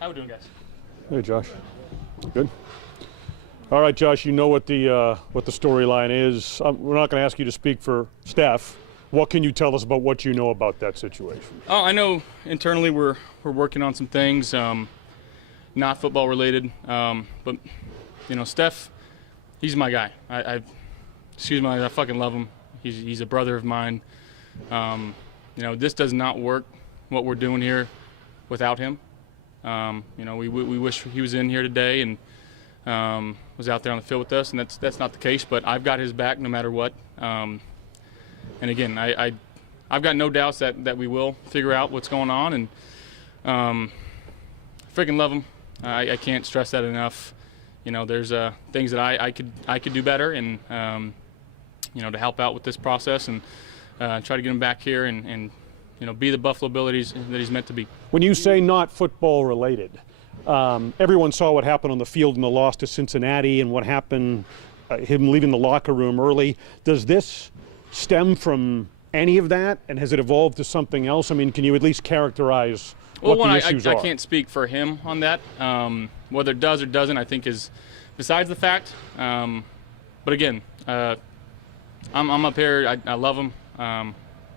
How we doing, guys? Hey, Josh. Good. All right, Josh. You know what the storyline is. We're not going to ask you to speak for Steph. What can you tell us about what you know about that situation? Oh, I know internally we're working on some things, not football related, but you know, Steph, he's my guy. I fucking love him. He's a brother of mine. You know, this does not work what we're doing here without him. You know, we wish he was in here today and was out there on the field with us, and that's not the case. But I've got his back no matter what. And again, I've got no doubts that we will figure out what's going on, and freaking love him. I can't stress that enough. You know, there's things that I could do better, and you know, to help out with this process and try to get him back here and you know, be the Buffalo Bill that he's meant to be. When you say not football related, everyone saw what happened on the field in the loss to Cincinnati and what happened, him leaving the locker room early. Does this stem from any of that, and has it evolved to something else? I mean, can you at least characterize what the issues are? I can't speak for him on that. Whether it does or doesn't, I think is besides the fact. But again, I'm up here. I love him.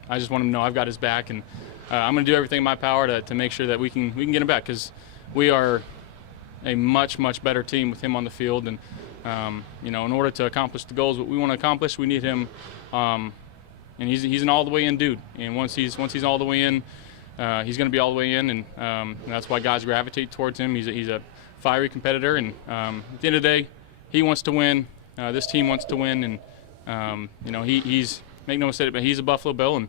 I just want him to know I've got his back, and I'm going to do everything in my power to make sure that we can get him back, because we are a much better team with him on the field. And you know, in order to accomplish the goals what we want to accomplish, we need him. And he's an all the way in dude. And once he's all the way in, he's going to be all the way in, and that's why guys gravitate towards him. He's a fiery competitor, and at the end of the day, he wants to win. This team wants to win, and you know, he's make no mistake, but he's a Buffalo Bill, and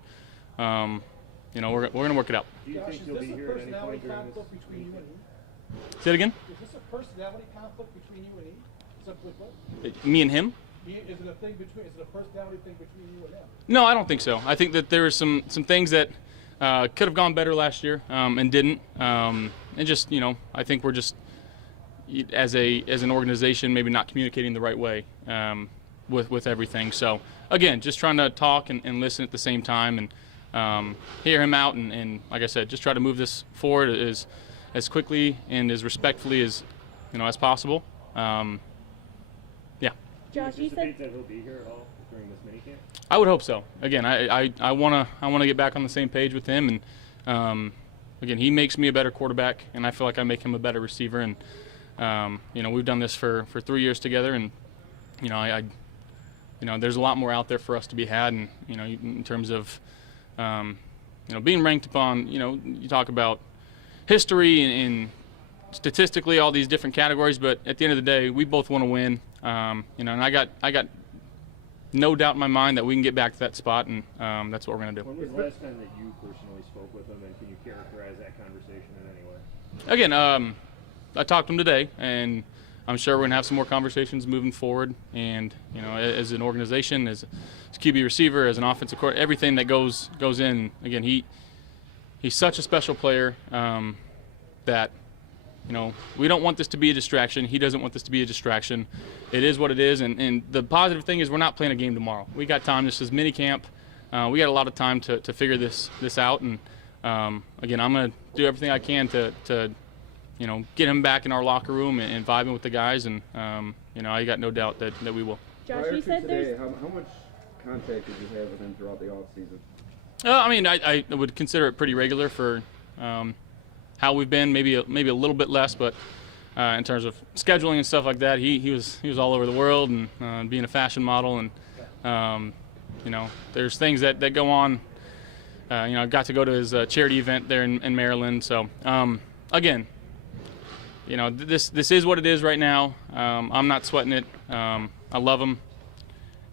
you know, we're going to work it out. Do you think he'll be here at any point during this? Between you and him? Say it again. Is this a personality conflict between you and him? Simply put. Me and him? Is it a thing between? Is it a personality thing between you and him? No, I don't think so. I think that there were some things that could have gone better last year and didn't. And just, you know, I think we're just as an organization maybe not communicating the right way with everything. So again, just trying to talk and listen at the same time, and hear him out, and like I said, just try to move this forward as quickly and as respectfully as as possible. Yeah. Josh, you said that he'll be here at all during this minicamp? I would hope so. Again, I wanna get back on the same page with him, and again, he makes me a better quarterback, and I feel like I make him a better receiver. And you know, we've done this for 3 years together, and you know, there's a lot more out there for us to be had, and you know, in terms of being ranked upon, you talk about history and statistically all these different categories, but at the end of the day, we both want to win. And I got no doubt in my mind that we can get back to that spot, and that's what we're going to do. When was the last time that you personally spoke with him, and can you characterize that conversation in any way? Again, I talked to him today, and I'm sure we're going to have some more conversations moving forward. And as an organization, as QB receiver, as an offensive coordinator, everything that goes in. Again, he's such a special player that we don't want this to be a distraction. He doesn't want this to be a distraction. It is what it is, and the positive thing is we're not playing a game tomorrow. We got time. This is mini camp. We got a lot of time to figure this out, and again, I'm going to do everything I can to get him back in our locker room and vibing with the guys, and I got no doubt that we will. Josh, you said today, how much contact did you have with him throughout the offseason? I mean, I would consider it pretty regular for how we've been. Maybe a little bit less, but in terms of scheduling and stuff like that, he was all over the world, and being a fashion model, and there's things that go on. I got to go to his charity event there in Maryland. So again, this is what it is right now. I'm not sweating it. I love him,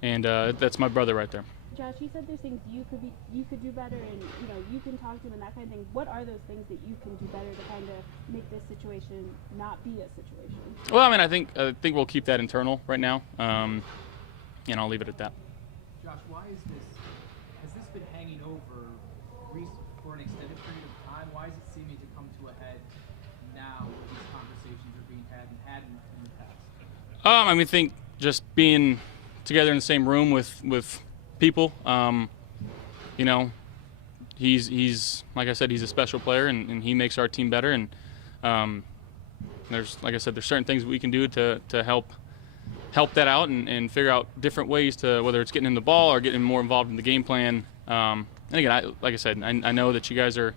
and that's my brother right there. Josh, you said there's things you could do better, and you can talk to him and that kind of thing. What are those things that you can do better to kind of make this situation not be a situation? Well, I mean, I think we'll keep that internal right now, and I'll leave it at that. Josh, why is has this been hanging over for an extended period of time? Why is it seeming to come to a head now when these conversations are being had and hadn't in the past? I mean, I think just being together in the same room with people, he's like I said, he's a special player, and he makes our team better, and there's, like I said, there's certain things we can do to help that out and figure out different ways to, whether it's getting him the ball or getting more involved in the game plan. And again, like I said, I know that you guys are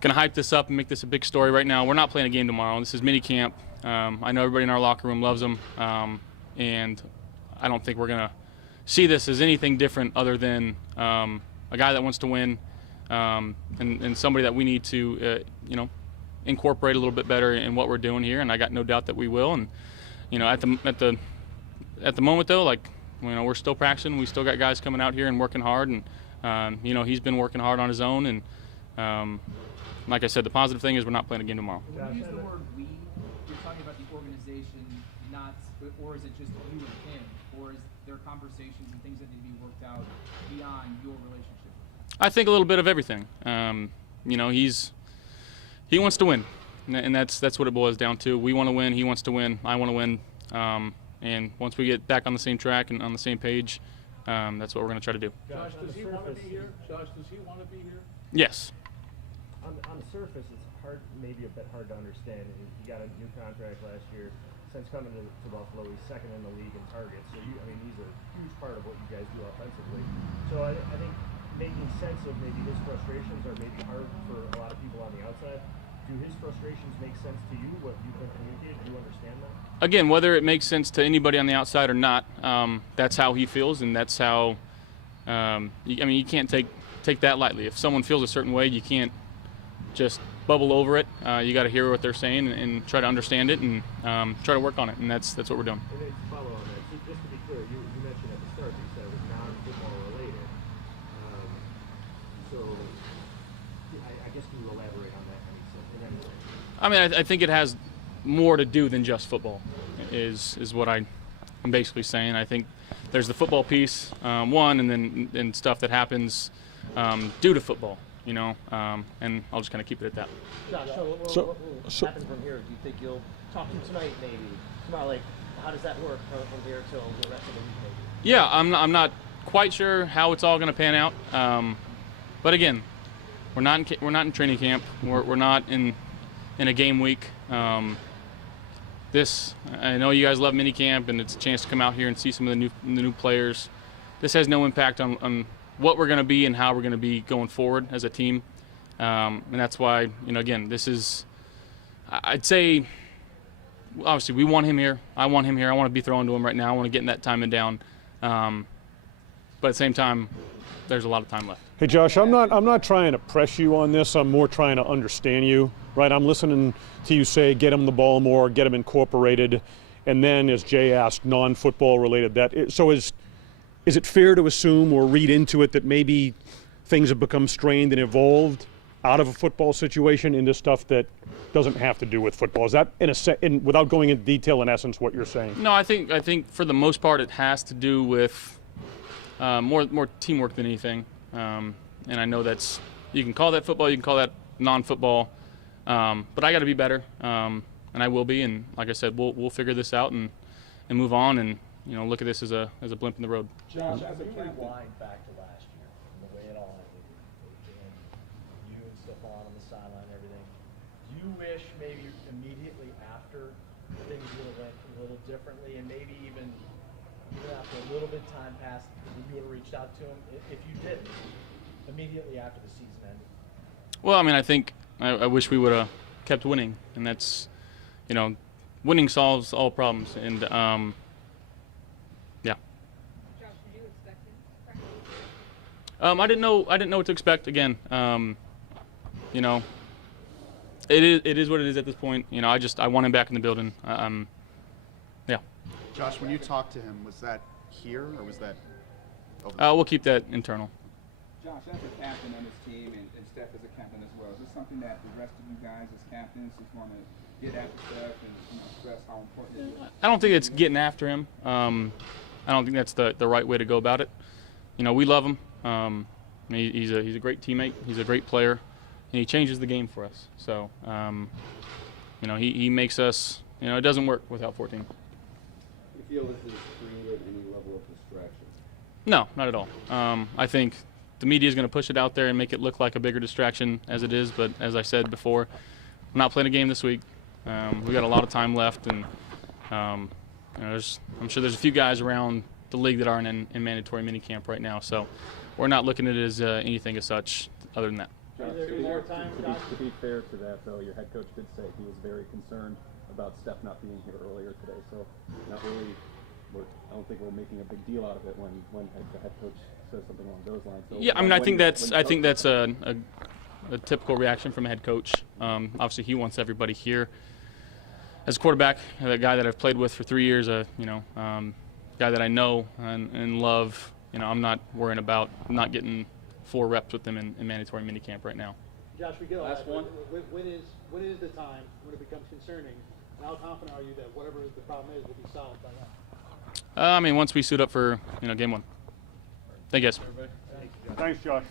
going to hype this up and make this a big story. Right now, we're not playing a game tomorrow. This is mini camp. I know everybody in our locker room loves him, and I don't think we're going to see this as anything different other than a guy that wants to win, and somebody that we need to, incorporate a little bit better in what we're doing here. And I got no doubt that we will. And at the moment though, like, we're still practicing. We still got guys coming out here and working hard, and he's been working hard on his own. And like I said, the positive thing is we're not playing a game tomorrow. When you use the word we, you're talking about the organization, or is it just you and him, or is there conversations and things that need to be worked out beyond your relationship? I think a little bit of everything. He wants to win, and that's what it boils down to. We want to win. He wants to win. I want to win. And once we get back on the same track and on the same page, that's what we're going to try to do. Josh, does he want to be here? Josh, does he want to be here? Yes. On the surface, it's hard, maybe a bit hard to understand. He got a new contract last year. Since coming to Buffalo, he's second in the league in targets. So he's a huge part of what you guys do offensively. So I think making sense of maybe his frustrations are maybe hard for a lot of people on the outside. Do his frustrations make sense to you? What you've been communicated? Do you understand that? Again, whether it makes sense to anybody on the outside or not, that's how he feels, and that's how. You can't take that lightly. If someone feels a certain way, you can't just bubble over it. You got to hear what they're saying and try to understand it and try to work on it, and that's what we're doing. And then to follow on that, just to be clear, you mentioned at the start you said it was non-football related. So I guess can you elaborate on that? I think it has more to do than just football, is what I'm basically saying. I think there's the football piece, one, and then stuff that happens due to football, and I'll just kind of keep it at that. Josh, so what will happen from here? Do you think you'll talk to him tonight, maybe? Tomorrow, like, how does that work from here till the rest of the week, maybe? Yeah, I'm not quite sure how it's all going to pan out, but again, we're not in training camp. We're not in a game week. I know you guys love minicamp, and it's a chance to come out here and see some of the new players. This has no impact on what we're going to be and how we're going to be going forward as a team, and that's why again, this is, I'd say, obviously we want him here. I want him here. I want to be throwing to him right now. I want to get in that time and down, but at the same time, there's a lot of time left. Hey Josh, I'm not trying to press you on this. I'm more trying to understand you, right? I'm listening to you say get him the ball more, get him incorporated, and then, as Jay asked, non-football related. So is it fair to assume or read into it that maybe things have become strained and evolved out of a football situation into stuff that doesn't have to do with football? Is that, without going into detail, in essence, what you're saying? No, I think for the most part it has to do with more teamwork than anything. And I know you can call that football, you can call that non-football, but I got to be better, and I will be. And like I said, we'll figure this out and move on, and look at this as a blip in the road. Josh, as a captain, rewind back to last year and the way it all ended, and you and Stefon on the sideline and everything. Do you wish maybe immediately after things would have went a little differently, and maybe even after a little bit of time passed, you would have reached out to him if you didn't immediately after the season ended? Well, I think I wish we would have kept winning, and that's, winning solves all problems, and yeah. Josh, did you expect him? I didn't know what to expect. Again, it is what it is at this point. I want him back in the building. Yeah. Josh, when you talked to him, was that here or was that over? We'll keep that internal. Josh, as a captain on this team, and Steph as a captain as well, is this something that the rest of you guys as captains just want to get after Steph and stress how important it is? I don't think it's getting after him. I don't think that's the right way to go about it. We love him. He's a great teammate. He's a great player, and he changes the game for us. So, he makes us. It doesn't work without 14. Do you feel this has created any level of distraction? No, not at all. I think the media is going to push it out there and make it look like a bigger distraction as it is. But as I said before, we're not playing a game this week. We got a lot of time left, and you know, I'm sure there's a few guys around the league that aren't in mandatory minicamp right now, so we're not looking at it as anything as such other than that. To be fair to that, though, your head coach did say he was very concerned about Steph not being here earlier today. So, not really. I don't think we're making a big deal out of it when the head coach says something along those lines. So yeah, I mean, I think that's a typical reaction from a head coach. Obviously, he wants everybody here. As a quarterback, the guy that I've played with for 3 years, guy that I know and love. You know, I'm not worrying about not getting 4 reps with them in mandatory minicamp right now. Josh, we get all Last that. one. When is the time when it becomes concerning? And how confident are you that whatever the problem is will be solved by now? I mean, once we suit up for game 1. Thank you guys. Thanks, Josh.